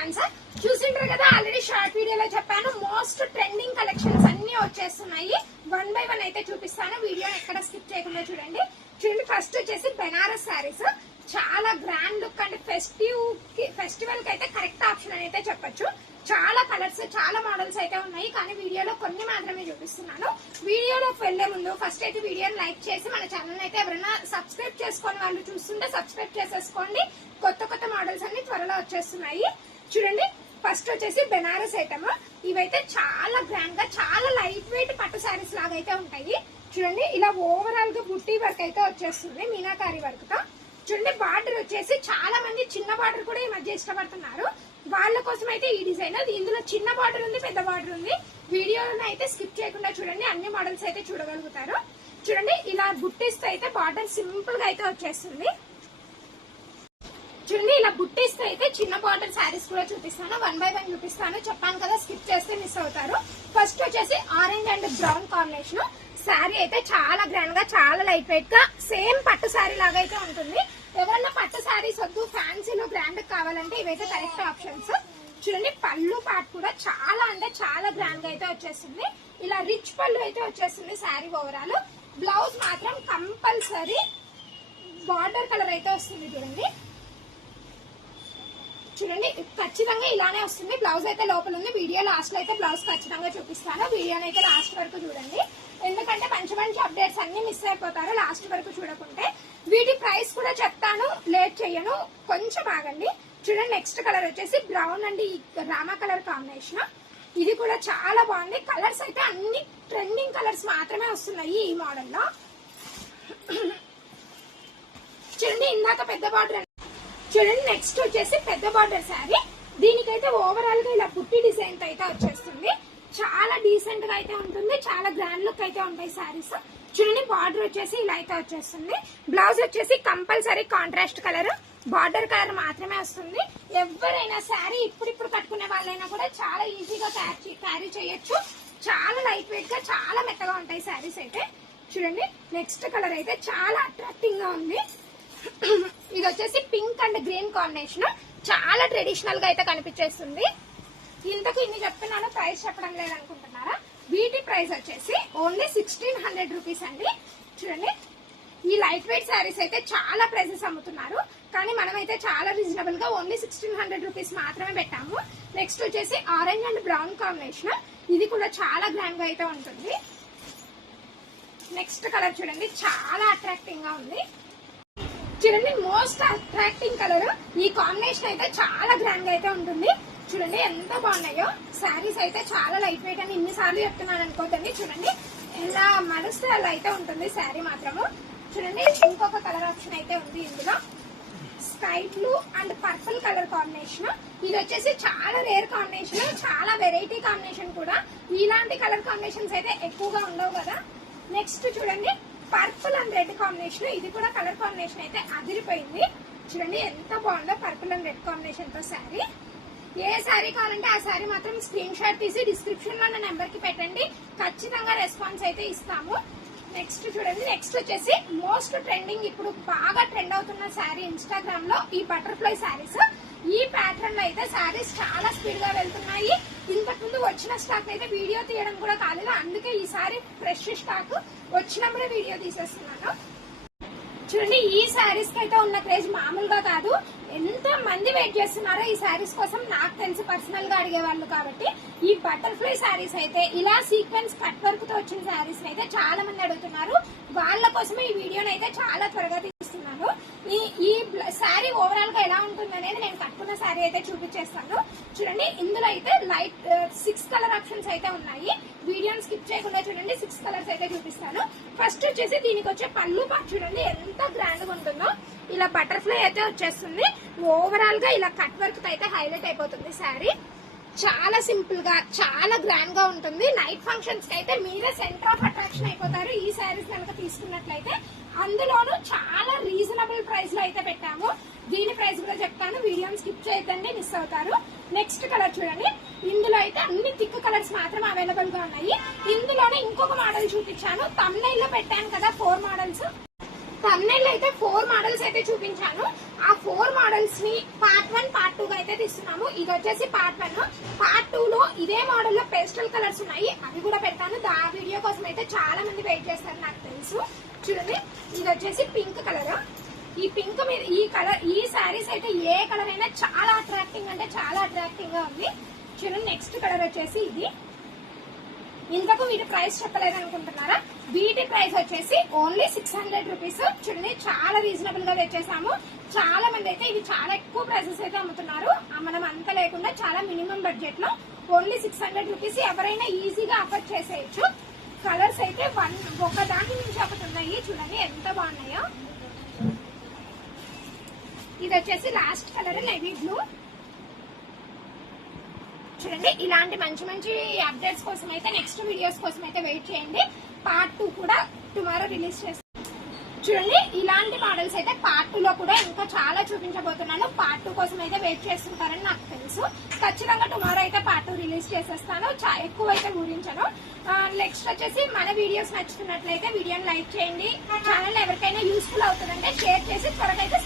Answer. చూసింటారు కదా, already short వీడియోలో చెప్పాను. మోస్ట్ ట్రెండింగ్ కలెక్షన్స్ అన్ని వచ్చేస్తున్నాయి. 1 by 1 అయితే చూపిస్తాను. వీడియో ఎక్కడ స్కిప్ చేయకుండా చూడండి. ఫస్ట్ వచ్చేసి బెనారస్ శారీస్. చాలా గ్రాండ్ లుక్ అండ్ ఫెస్టివల్ కి అయితే కరెక్ట్ ఆప్షన్ అని అయితే చెప్పొచ్చు. చాలా కలర్స్, చాలా మోడల్స్ అయితే ఉన్నాయి, కానీ వీడియోలో కొన్ని మాత్రమే చూపిస్తున్నాను. వీడియోలోకి వెళ్లే ముందు ఫస్ట్ అయితే వీడియోని లైక్ చేసి మన ఛానల్ అయితే ఎవరైనా సబ్స్క్రైబ్ చేసుకుని వాళ్ళు చూస్తుంటే సబ్స్క్రైబ్ చేసేసుకోండి. కొత్త కొత్త మోడల్స్ అన్ని త్వరలో వచ్చేస్తున్నాయి. చూడండి, ఫస్ట్ వచ్చేసి బెనారస్ ఐటమ్. ఇవైతే చాలా గ్రాండ్ గా, చాలా లైట్ వెయిట్ పట్టు శారీస్ లాగా అయితే ఉంటాయి. చూడండి, ఇలా ఓవరాల్ గా బుట్టి వర్క్ అయితే వచ్చేస్తుంది, మీనాకారి వర్క్ తో. చూడండి, బార్డర్ వచ్చేసి చాలా మంది చిన్న బార్డర్ కూడా ఈ మధ్య ఇష్టపడుతున్నారు. వాళ్ళ కోసం అయితే ఈ డిజైన్. ఇందులో చిన్న బార్డర్ ఉంది, పెద్ద బార్డర్ ఉంది. వీడియోని అయితే స్కిప్ చేయకుండా చూడండి, అన్ని మోడల్స్ అయితే చూడగలుగుతారు. చూడండి, ఇలా బుట్టిస్తే అయితే బార్డర్ సింపుల్ గా అయితే వచ్చేస్తుంది. చూడండి, ఇలా బుట్టిస్తే అయితే చిన్న బార్డర్ శారీస్ కూడా చూపిస్తాను. 1 by 1 చూపిస్తాను. చెప్పాను కదా, స్కిప్ చేస్తే మిస్ అవుతారు. ఫస్ట్ వచ్చేసి orange and brown combination sari అయితే చాలా గ్రాండ్ గా, చాలా లైట్ వెయిట్ గా, సేమ్ పట్టు శారీ లాగా అయితే ఉంటుంది. ఎవరన్నా పట్టు శారీస్ వద్దు, ఫ్యాన్సీలో గ్రాండ్ కావాలంటే ఇవైతే కరెక్ట్ ఆప్షన్స్. చూడండి, పళ్ళు పార్ట్ కూడా చాలా అంటే చాలా గ్రాండ్ గా అయితే వచ్చేస్తుంది. ఇలా రిచ్ పళ్ళు అయితే వచ్చేస్తుంది శారీ ఓవరాల్. బ్లౌజ్ మాత్రం కంపల్సరీ బార్డర్ కలర్ అయితే వస్తుంది. చూడండి, ఖచ్చితంగా ఇలానే వస్తుంది. బ్లౌజ్ అయితే లోపల ఉంది. వీడియో లాస్ట్ లో అయితే బ్లౌజ్ ఖచ్చితంగా చూపిస్తాను. వీడియోని అయితే లాస్ట్ వరకు చూడండి, ఎందుకంటే మంచి మంచి అప్డేట్స్ అన్ని మిస్ అయిపోతారు లాస్ట్ వరకు చూడకుంటే. వీటి ప్రైస్ కూడా చెప్తాను, లేట్ చెయ్యను, కొంచెం ఆగండి. చూడండి, నెక్స్ట్ కలర్ వచ్చేసి brown and Rama colour combination. ఇది కూడా చాలా బాగుంది. కలర్స్ అయితే అన్ని ట్రెండింగ్ కలర్స్ మాత్రమే వస్తున్నాయి ఈ మోడల్ లో. చూడండి, ఇందాక పెద్ద బార్డర్. చూడండి, నెక్స్ట్ వచ్చేసి పెద్ద బార్డర్ శారీ. దీనికైతే ఓవరాల్ గా ఇలా పుట్టి డిజైన్ అయితే వచ్చేస్తుంది. చాలా డీసెంట్ గా అయితే ఉంటుంది, చాలా గ్రాండ్ లుక్ అయితే ఉంటాయి శారీస్. చూడండి, బార్డర్ వచ్చేసి ఇలా అయితే వచ్చేస్తుంది. బ్లౌజ్ వచ్చేసి compulsory contrast colour, border colour మాత్రమే వస్తుంది. ఎవరైనా శారీ ఇప్పుడు కట్టుకునే వాళ్ళైనా కూడా చాలా ఈజీగా క్యారీ చేయొచ్చు. చాలా లైట్ వెయిట్ గా, చాలా మెత్తగా ఉంటాయి శారీస్ అయితే. చూడండి, నెక్స్ట్ కలర్ అయితే చాలా అట్రాక్టింగ్ గా ఉంది. ఇది వచ్చేసి పింక్ అండ్ గ్రీన్ కాంబినేషన్. చాలా ట్రెడిషనల్ గా అయితే కనిపించేస్తుంది. ఇంతకు ఇన్ని చెప్తున్నాను, ప్రైస్ చెప్పడం లేదనుకుంటున్నారా? వీటి ప్రైస్ వచ్చేసి ఓన్లీ 1600 రూపీస్ అండి. చూడండి, ఈ లైట్ వెయిట్ శారీస్ అయితే చాలా ప్రైసెస్ అమ్ముతున్నారు, కానీ మనమైతే చాలా రీజనబుల్ గా ఓన్లీ 1600 రూపీస్ మాత్రమే పెట్టాము. నెక్స్ట్ వచ్చేసి ఆరెంజ్ అండ్ బ్రౌన్ కాంబినేషన్. ఇది కూడా చాలా గ్రాండ్ గా అయితే ఉంటుంది. నెక్స్ట్ కలర్ చూడండి, చాలా అట్రాక్టింగ్ గా ఉంది. చూడండి, మోస్ట్ అట్రాక్టింగ్ కలర్. ఈ కాంబినేషన్ అయితే చాలా గ్రాండ్ గా అయితే ఉంటుంది. చూడండి, ఎంత బాగున్నాయో శారీస్ అయితే. చాలా లైట్ వెయిట్ అని ఇన్నిసార్లు చెప్తున్నాను అనుకోదండి. చూడండి, ఎలా మరుస్తే అలా అయితే ఉంటుంది శారీ మాత్రము. చూడండి, ఇంకొక కలర్ ఆప్షన్ అయితే ఉంది ఇందులో. Sky blue and purple colour combination. ఇది వచ్చేసి చాలా రేర్ కాంబినేషన్, చాలా వెరైటీ కాంబినేషన్ కూడా. ఇలాంటి కలర్ కాంబినేషన్స్ అయితే ఎక్కువగా ఉండవు కదా. నెక్స్ట్ చూడండి, పర్పుల్ అండ్ రెడ్ కాంబినేషన్. ఇది కూడా కలర్ కాంబినేషన్ అయితే అదిరిపోయింది. చూడండి, ఎంత బాగుందో పర్పుల్ అండ్ రెడ్ కాంబినేషన్ తో శారీ. ఏ శారీ కావాలంటే ఆ శారీ మాత్రం స్క్రీన్ షాట్ తీసి డిస్క్రిప్షన్ లో నా నెంబర్ కి పెట్టండి, ఖచ్చితంగా రెస్పాన్స్ అయితే ఇస్తాము. నెక్స్ట్ చూడండి, నెక్స్ట్ వచ్చేసి మోస్ట్ ట్రెండింగ్, ఇప్పుడు బాగా ట్రెండ్ అవుతున్న శారీ ఇన్స్టాగ్రామ్ లో ఈ బటర్ఫ్లై శారీస్. ఈ ప్యాటర్న్ లో అయితే శారీస్ చాలా స్పీడ్ గా వెళ్తున్నాయి. ఇంతకు ముందు వచ్చిన స్టాక్ అయితే వీడియో తీయడం కూడా కాలేదు, అందుకే ఈసారి ఫ్రెష్ స్టాక్ వచ్చినప్పుడే వీడియో తీసేస్తున్నాను. చూడండి, ఈ శారీస్ కి అయితే ఉన్న క్రేజ్ మామూలుగా కాదు. ఎంత మంది వెయిట్ చేస్తున్నారో ఈ శారీస్ కోసం, నాకు తెలిసి పర్సనల్ గా అడిగే వాళ్ళు. కాబట్టి ఈ బటర్ఫ్లై శారీస్ అయితే, ఇలా సీక్వెన్స్ కట్ వర్క్ తో వచ్చిన శారీస్ అయితే చాలా మంది అడుగుతున్నారు. వాళ్ళ కోసమే ఈ వీడియోని అయితే చాలా త్వరగా తీస్తున్నాను. ఈ శారీ ఓవరాల్ గా ఎలా ఉంటుంది అనేది నేను కట్టుకున్న శారీ అయితే చూపించేస్తాను. చూడండి, ఇందులో అయితే లైట్ 6 కలర్ ఆప్షన్స్ అయితే ఉన్నాయి. వీడియోని స్కిప్ చేయకుండా చూడండి, 6 కలర్స్ అయితే చూపిస్తాను. ఫస్ట్ వచ్చేసి దీనికి వచ్చే పళ్ళు పార్ట్ చూడండి, ఎంత గ్రాండ్ గా ఉంటుందో. ఇలా బటర్ఫ్లై అయితే వచ్చేస్తుంది. ఓవరాల్ గా ఇలా కట్ వర్క్ అయితే హైలైట్ అయిపోతుంది శారీ. చాలా సింపుల్ గా, చాలా గ్రాండ్ గా ఉంటుంది. నైట్ ఫంక్షన్స్ కి అయితే మీరే సెంటర్ ఆఫ్ అట్రాక్షన్ అయిపోతారు ఈ శారీస్ కనుక తీసుకున్నట్లయితే. అందులోనూ చాలా రీజనబుల్ ప్రైస్ లో అయితే పెట్టాము. దీని ప్రైస్ కూడా చెప్తాను, వీడియోని స్కిప్ చేయొద్దండి, మిస్ అవుతారు. నెక్స్ట్ కలర్ చూడండి, ఇందులో అయితే అన్ని థిక్ కలర్స్ మాత్రం అవైలబుల్ గా ఉన్నాయి. ఇందులోనే ఇంకొక మోడల్ చూపించాను, తమ్నైల్ లో పెట్టాను కదా 4 మోడల్స్. తమ్నైల్ అయితే 4 మోడల్స్ అయితే చూపించాను. ఆ 4 మోడల్స్ ని పార్ట్ 1 పార్ట్ 2 గా అయితే అయితే తీస్తున్నాము. ఇది వచ్చేసి పార్ట్ 1. పార్ట్ 2 లో ఇదే మోడల్ లో పేస్టల్ కలర్స్ ఉన్నాయి, అవి కూడా పెడతాను. ఆ వీడియో కోసం అయితే చాలా మంది వెయిట్ చేస్తారు నాకు తెలుసు. చూడండి, ఇది వచ్చేసి పింక్ కలర్. ఈ పింక్ మీద ఈ కలర్, ఈ శారీస్ అయితే ఏ కలర్ అయినా చాలా అట్రాక్టింగ్ అంటే చాలా అట్రాక్టింగ్ గా ఉంది. చూడండి, నెక్స్ట్ కలర్ వచ్చేసి ఇది. ఇంతకు వీటి ప్రైస్ చెప్పలేదు అనుకుంటున్నారా? వీటి ప్రైస్ వచ్చేసి ఓన్లీ 600 రూపీస్. చూడండి, చాలా రీజనబుల్ గా తెచ్చేసాము. చాలా మంది అయితే ఇవి చాలా ఎక్కువ ప్రైసెస్ అయితే అమ్ముతున్నారు. మనం అంత లేకుండా చాలా మినిమం బడ్జెట్ లో ఓన్లీ 600 రూపీస్ ఎవరైనా ఈజీగా అఫోర్డ్ చేసేయచ్చు. కలర్స్ అయితే ఒక దాని నుంచి ఒకటి ఉన్నాయి. చూడండి ఎంత బాగున్నాయో. ఇది వచ్చేసి లాస్ట్ కలర్ నేవీ బ్లూ. చూడండి, ఇలాంటి మంచి మంచి అప్డేట్స్ కోసం అయితే నెక్స్ట్ వీడియోస్ కోసం అయితే వెయిట్ చేయండి. పార్ట్ 2 కూడా టుమారో రిలీజ్ చేస్తాను. చూడండి, ఇలాంటి మోడల్స్ అయితే పార్ట్ 2 లో కూడా ఇంకా చాలా చూపించబోతున్నాను. పార్ట్ 2 కోసం అయితే వెయిట్ చేస్తుంటారని నాకు తెలుసు. ఖచ్చితంగా టుమారో అయితే పార్ట్ 2 రిలీజ్ చేసేస్తాను. ఎక్కువ అయితే ఊరించను. నెక్స్ట్ వచ్చేసి మన వీడియోస్ నచ్చుతున్నట్లయితే వీడియోని లైక్ చేయండి. ఛానల్ ఎవరికైనా యూస్ఫుల్ అవుతుందంటే షేర్ చేసి త్వరగా అయితే